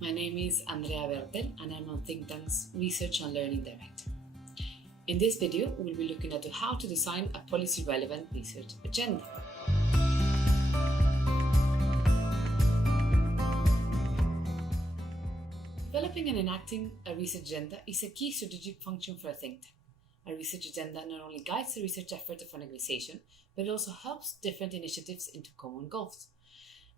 My name is Andrea Baertl and I'm on Think Tank's Research and Learning Director. In this video, we'll be looking at how to design a policy-relevant research agenda. Developing and enacting a research agenda is a key strategic function for a think tank. A research agenda not only guides the research effort of an organization, but it also helps different initiatives into common goals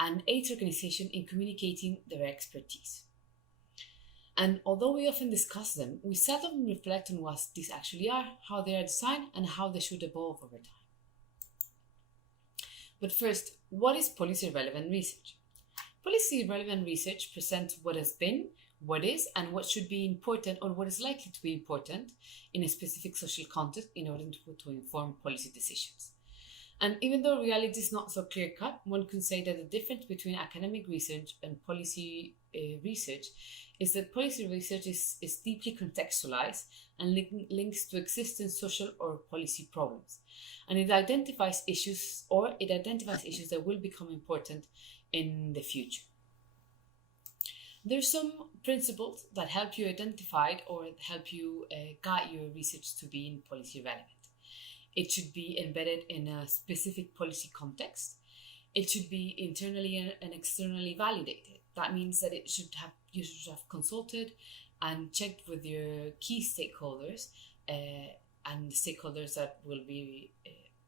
and aids organization in communicating their expertise. And although we often discuss them, we seldom reflect on what these actually are, how they are designed, and how they should evolve over time. But first, what is policy-relevant research? Policy-relevant research presents what has been, what is, and what should be important or what is likely to be important in a specific social context in order to inform policy decisions. And even though reality is not so clear-cut, one can say that the difference between academic research and policy research is that policy research is deeply contextualized and links to existing social or policy problems. And it identifies issues that will become important in the future. There's some principles that help you identify or help you guide your research to being policy relevant. It should be embedded in a specific policy context. It should be internally and externally validated. That means that you should have consulted and checked with your key stakeholders and the stakeholders that will be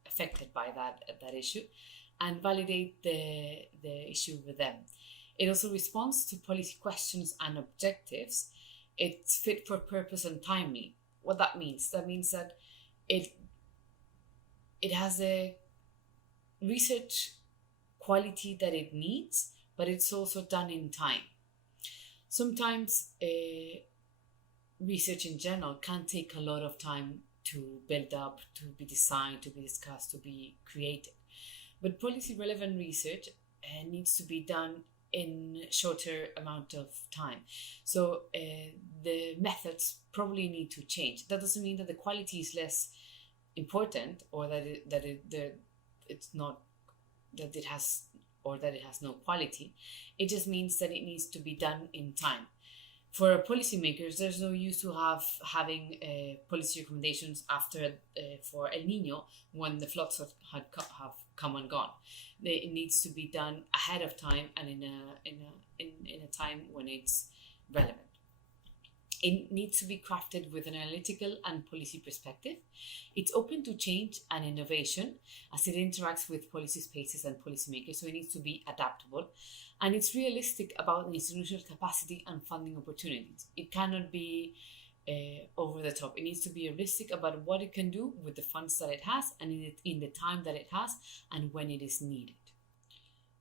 affected by that issue, and validate the issue with them. It also responds to policy questions and objectives. It's fit for purpose and timely. What that means? That means that it has a research quality that it needs, but it's also done in time. Sometimes research in general can take a lot of time to build up, to be designed, to be discussed, to be created. But policy-relevant research needs to be done in shorter amount of time. So the methods probably need to change. That doesn't mean that the quality is less important or that it has no quality. It just means that it needs to be done in time. For policymakers, there's no use to having policy recommendations after for El Niño when the floods have come and gone. It needs to be done ahead of time and in a time when it's relevant. It needs to be crafted with an analytical and policy perspective. It's open to change and innovation as it interacts with policy spaces and policymakers, so it needs to be adaptable. And it's realistic about the institutional capacity and funding opportunities. It cannot be over the top. It needs to be realistic about what it can do with the funds that it has and in the time that it has and when it is needed.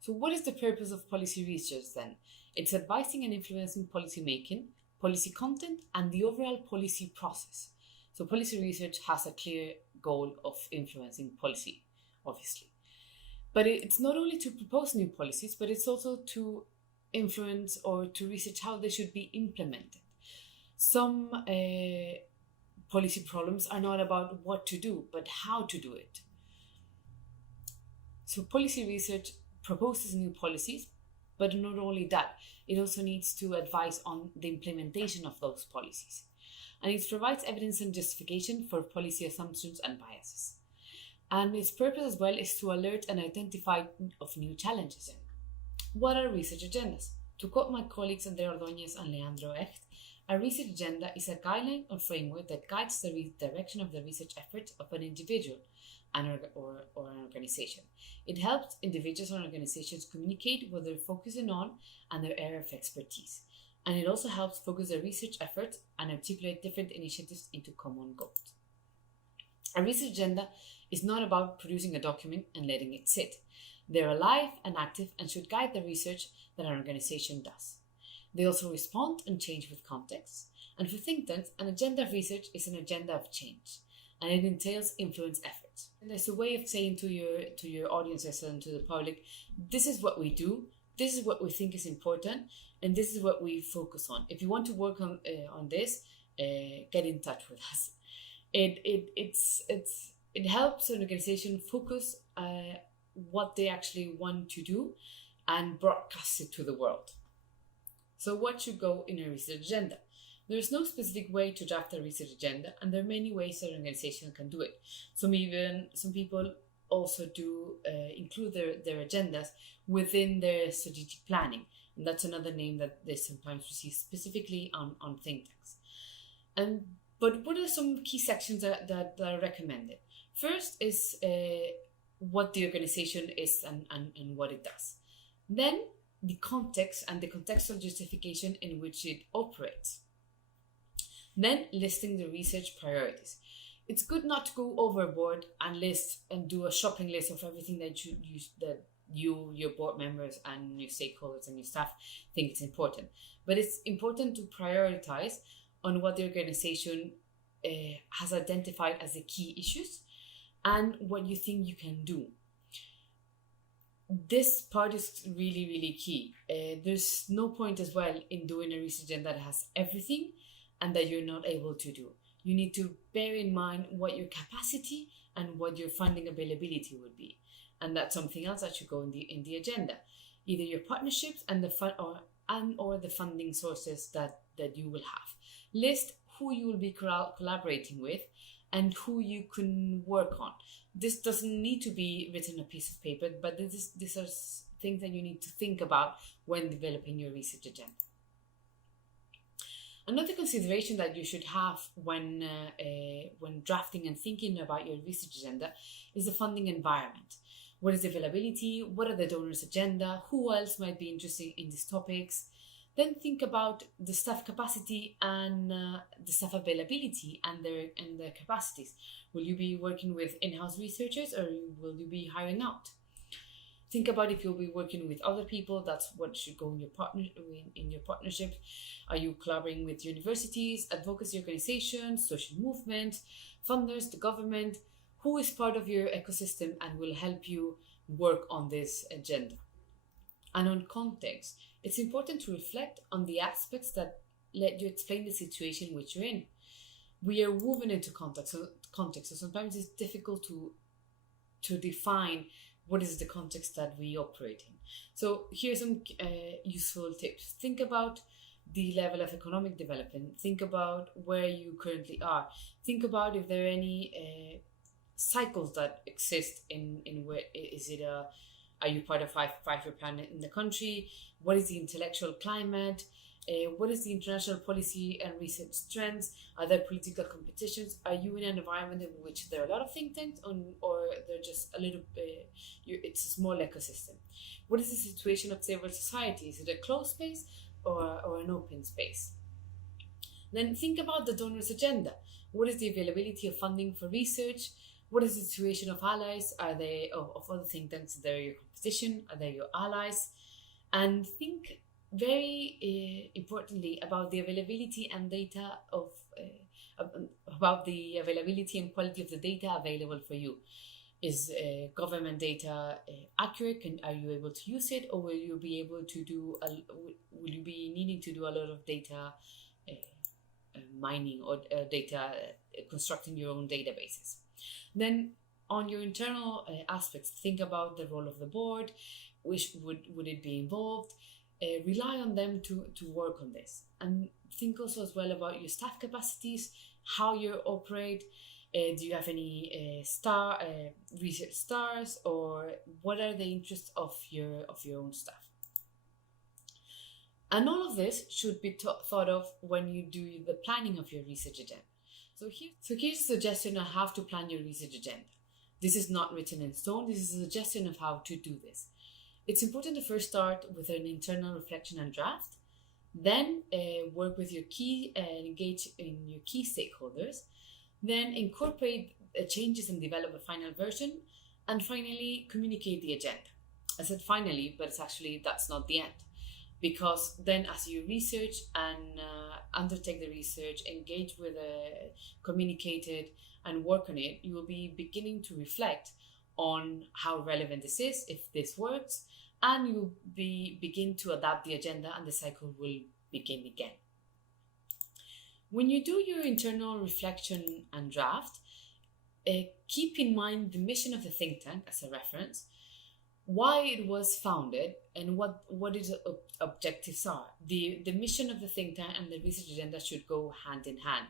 So what is the purpose of policy research then? It's advising and influencing policy making, policy content, and the overall policy process. So policy research has a clear goal of influencing policy, obviously. But it's not only to propose new policies, but it's also to influence or to research how they should be implemented. Some policy problems are not about what to do, but how to do it. So policy research proposes new policies, but not only that, it also needs to advise on the implementation of those policies. And it provides evidence and justification for policy assumptions and biases. And its purpose as well is to alert and identify of new challenges. What are research agendas? To quote my colleagues Andrea Baertl and Leandro Echt, a research agenda is a guideline or framework that guides the direction of the research efforts of an individual or an organization. It helps individuals and organizations communicate what they're focusing on and their area of expertise. And it also helps focus their research efforts and articulate different initiatives into common goals. A research agenda is not about producing a document and letting it sit. They're alive and active and should guide the research that an organization does. They also respond and change with context. And for think tanks, an agenda of research is an agenda of change, and it entails influence efforts. And there's a way of saying to your audiences and to the public, this is what we do, this is what we think is important, and this is what we focus on. If you want to work on this, get in touch with us. It helps an organization focus what they actually want to do and broadcast it to the world. So what should go in a research agenda? There is no specific way to draft a research agenda, and there are many ways an organization can do it. Some people also do include their agendas within their strategic planning, and that's another name that they sometimes receive specifically on think tanks. But what are some key sections that are recommended? First is what the organization is and what it does. Then the context and the contextual justification in which it operates. Then listing the research priorities. It's good not to go overboard and list and do a shopping list of everything that you, your board members and your stakeholders and your staff think it's important. But it's important to prioritize on what the organization has identified as the key issues and what you think you can do. This part is really, really key. There's no point as well in doing a research agenda that has everything and that you're not able to do. You need to bear in mind what your capacity and what your funding availability would be. And that's something else that should go in the agenda. Either your partnerships and the funding sources that you will have. List who you will be collaborating with and who you can work on. This doesn't need to be written on a piece of paper, but these are things that you need to think about when developing your research agenda. Another consideration that you should have when drafting and thinking about your research agenda is the funding environment. What is the availability? What are the donors' agenda? Who else might be interested in these topics? Then think about the staff capacity and the staff availability and their capacities. Will you be working with in-house researchers or will you be hiring out? Think about if you'll be working with other people. That's what should go in your partnership. Are you collaborating with universities, advocacy organizations, social movements, funders, the government? Who is part of your ecosystem and will help you work on this agenda? And on context, it's important to reflect on the aspects that let you explain the situation which you're in. We are woven into context, so sometimes it's difficult to define what is the context that we operate in. So here's some useful tips. Think about the level of economic development. Think about where you currently are. Think about if there are any cycles that exist in where is it are you part of five-year plan in the country? What is the intellectual climate? What is the international policy and research trends? Are there political competitions? Are you in an environment in which there are a lot of think tanks or they're just a little it's a small ecosystem? What is the situation of civil society? Is it a closed space or an open space? Then think about the donors' agenda. What is the availability of funding for research? What is the situation of allies? Are they of other think tanks? Are they your competition? Are they your allies? And think very importantly about the availability and data about the availability and quality of the data available for you. Is government data accurate? Are you able to use it, or will you be able to will you be needing to do a lot of data mining or data constructing your own databases? Then on your internal aspects, think about the role of the board. Which would it be involved? Rely on them to work on this, and think also as well about your staff capacities, how you operate. Do you have any research stars, or what are the interests of your own staff? And all of this should be thought of when you do the planning of your research agenda. So here's a suggestion on how to plan your research agenda. This is not written in stone. This is a suggestion of how to do this. It's important to first start with an internal reflection and draft, then work with your engage in your key stakeholders, then incorporate changes and develop a final version, and finally communicate the agenda. I said finally, but that's not the end, because then as you research and undertake the research, engage with communicate it and work on it, you will be beginning to reflect on how relevant this is, if this works, and you will begin to adapt the agenda and the cycle will begin again. When you do your internal reflection and draft, keep in mind the mission of the think tank as a reference. why it was founded, and what its objectives are. The mission of the think tank and the research agenda should go hand in hand.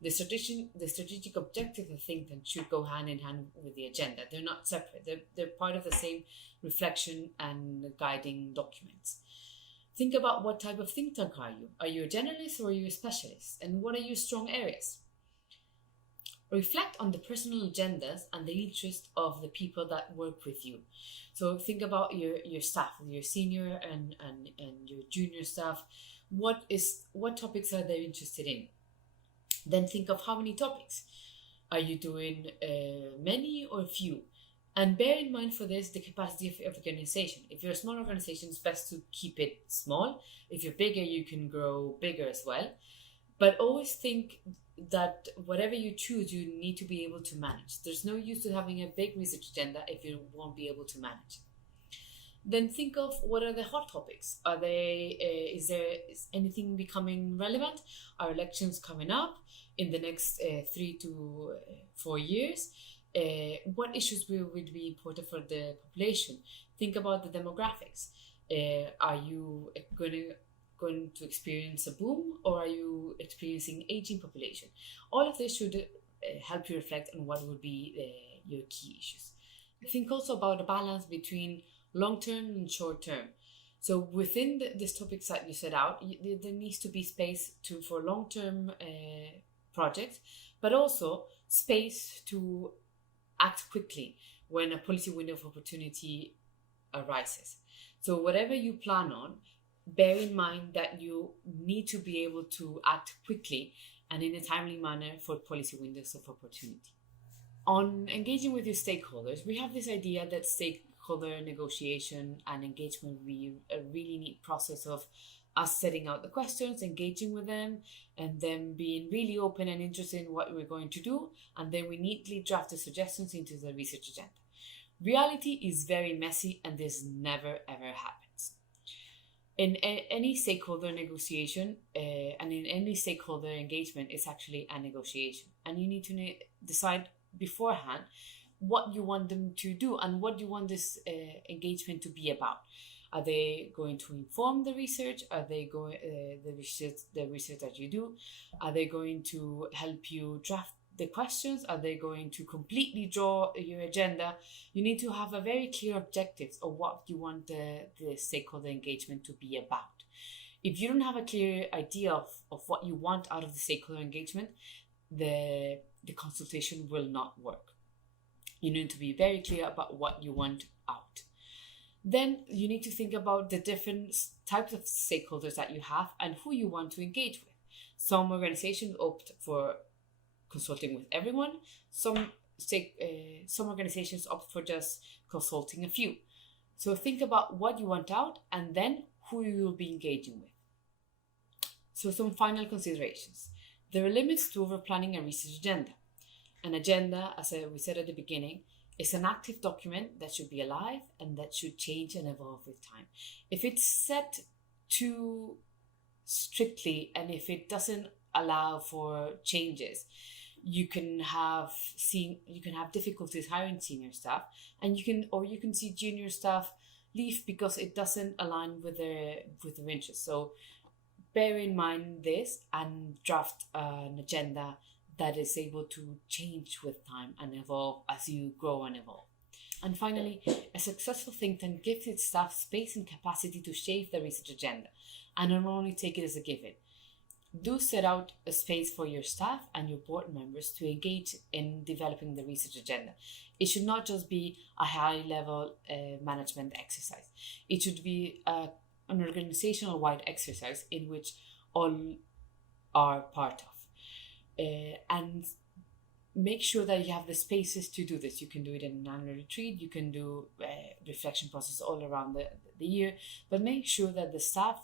The strategic objective of the think tank should go hand in hand with the agenda. They're not separate. They're part of the same reflection and guiding documents. Think about what type of think tank are you? Are you a generalist or are you a specialist? And what are your strong areas? Reflect on the personal agendas and the interest of the people that work with you. So think about your staff, your senior and your junior staff. What topics are they interested in? Then think of how many topics. Are you doing many or few? And bear in mind for this the capacity of organization. If you're a small organization, it's best to keep it small. If you're bigger, you can grow bigger as well. But always think that whatever you choose, you need to be able to manage. There's no use to having a big research agenda if you won't be able to manage. Then think of what are the hot topics. Are they? Is anything becoming relevant? Are elections coming up in the next 3 to 4 years? What issues would be important for the population? Think about the demographics. Are you going to experience a boom, or are you experiencing aging population? All of this should help you reflect on what would be your key issues. Think also about a balance between long-term and short-term. So within these topics that you set out, there needs to be space for long-term projects, but also space to act quickly when a policy window of opportunity arises. So whatever you plan on, bear in mind that you need to be able to act quickly and in a timely manner for policy windows of opportunity. On engaging with your stakeholders, we have this idea that stakeholder negotiation and engagement will be a really neat process of us setting out the questions, engaging with them, and then being really open and interested in what we're going to do, and then we neatly draft the suggestions into the research agenda. Reality is very messy, and this never ever happens. In any stakeholder negotiation and in any stakeholder engagement, it's actually a negotiation, and you need to decide beforehand what you want them to do and what you want this engagement to be about. Are they going to inform the research? Are they going the research that you do? Are they going to help you draft the questions? Are they going to completely draw your agenda? You need to have a very clear objectives of what you want the stakeholder engagement to be about. If you don't have a clear idea of what you want out of the stakeholder engagement, the consultation will not work. You need to be very clear about what you want out. Then you need to think about the different types of stakeholders that you have and who you want to engage with. Some organizations opt for consulting with everyone. Some organizations opt for just consulting a few. So think about what you want out and then who you will be engaging with. So some final considerations. There are limits to over-planning a research agenda. An agenda, as we said at the beginning, is an active document that should be alive and that should change and evolve with time. If it's set too strictly and if it doesn't allow for changes, you can have difficulties hiring senior staff, and you can see junior staff leave because it doesn't align with their interests. So bear in mind this and draft an agenda that is able to change with time and evolve as you grow and evolve. And finally, a successful think tank gives its staff space and capacity to shape the research agenda and not only take it as a given. Do set out a space for your staff and your board members to engage in developing the research agenda. It should not just be a high-level management exercise. It should be an organizational-wide exercise in which all are part of. And make sure that you have the spaces to do this. You can do it in an annual retreat. You can do reflection process all around the year. But make sure that the staff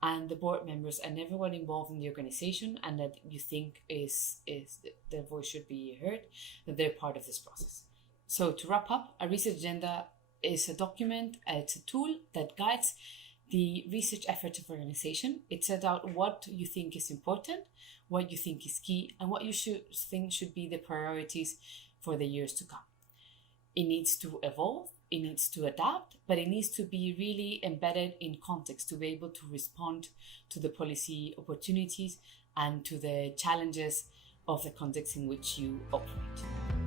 and the board members and everyone involved in the organization and that you think is their voice should be heard, that they're part of this process. So to wrap up, a research agenda is a document, it's a tool that guides the research efforts of organization. It sets out what you think is important, what you think is key, and what you think should be the priorities for the years to come. It needs to evolve it needs to adapt, but it needs to be really embedded in context to be able to respond to the policy opportunities and to the challenges of the context in which you operate.